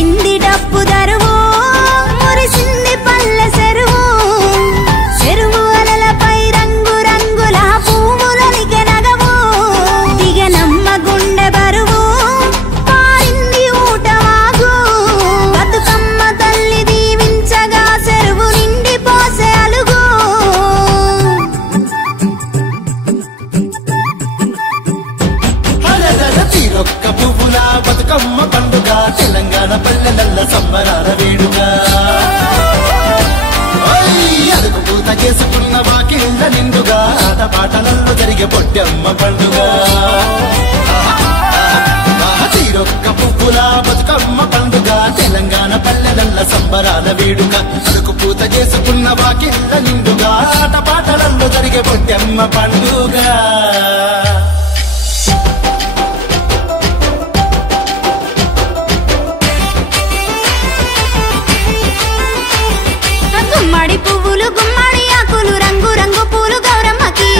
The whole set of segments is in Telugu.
మోగింది డప్పు దరువు మురిసింది పల్లె చెరువు చెరువు అలలపై రంగు రంగుల పువ్వులొలికె నగవు దిగనమ్మ గుండె బరువు పారింది ఊటవాగు బతుకమ్మ తల్లి దీవించగా చెరువు నిండి పోసే అలుగు తీరొక్క పువ్వుల బతుకమ్మ పండుగ తెలంగాణ పల్లెలల్ల సంబరాల వేడుక అదుకు పూత చేసుకున్న వాకిళ్ళ నిండుగా ఆటపాటలలో జరిగే పొట్టమ్మ పండుగ తీరొక్క పువ్వుల బతుకమ్మ పండుగ తెలంగాణ పల్లెలల్ల సంబరాల వేడుక అదుకు పూత చేసుకున్న వాకిళ్ళ నిండుగా ఆటపాటలలో జరిగే పొట్టమ్మ పండుగ గుమ్మడి పువ్వులు గుమ్మడి ఆకులు రంగు రంగు పూలు గౌరమ్మకి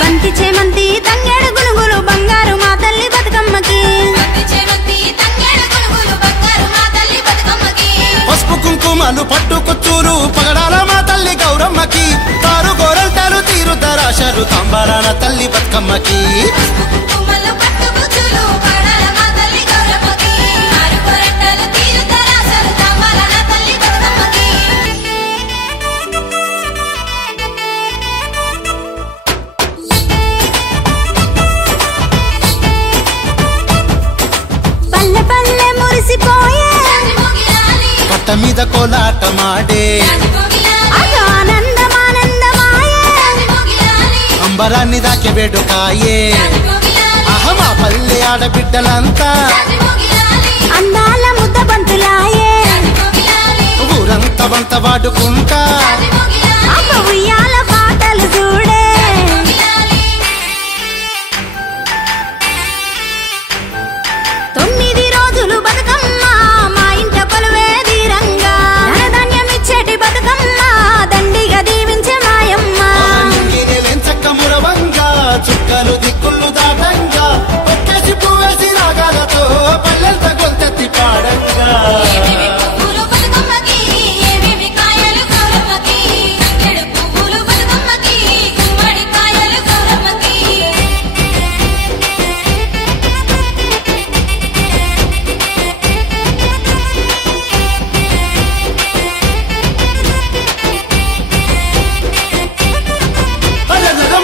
బంతి చేమంతి తంగేడు గునుగులు బంగారు మా తల్లి బతుకమ్మకి పసుపు కుంకుమలు పట్టు కుచ్చూరు పగడాల మా తల్లి గౌరమ్మకి తారు గోరల్టాలు తీరు దరాశలు తంబారాల తల్లి బతుకమ్మకి పల్లె పల్లె మురిసిపోయే పట్ట మీద కోలాటమాడే ఆనందమానందమాయే అంబరాన్ని దాకే వేడుకాయే అహమా పల్లె ఆడబిడ్డలంతా అందాల ముద్ద బంతులాయే ఊరంతా వంత వాడుకుంటా అమ్మ ఉయ్యాల పాటలు చూడే 9 రోజులు బతుకమ్మ మా ఇంట కొలువే తీరంగా ధనధాన్యమిచ్చేటి బతుకమ్మ దండిగా దీవించే మాయమ్మ చక్క మురవంగా చుక్కలు దిక్కులు దాటంగా ఒక్కేసి పువ్వేసి రాగాలతో పల్లెంత గొంతెత్తి పాడంగా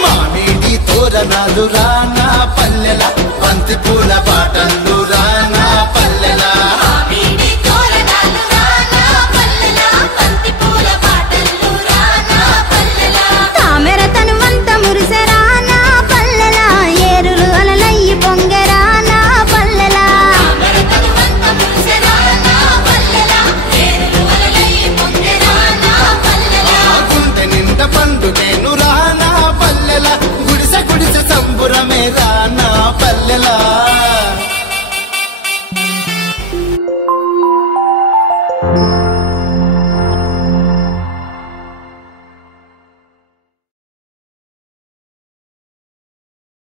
మామిడి తోరణాలు రానా పల్లెల బంతి పూల బాటల్లో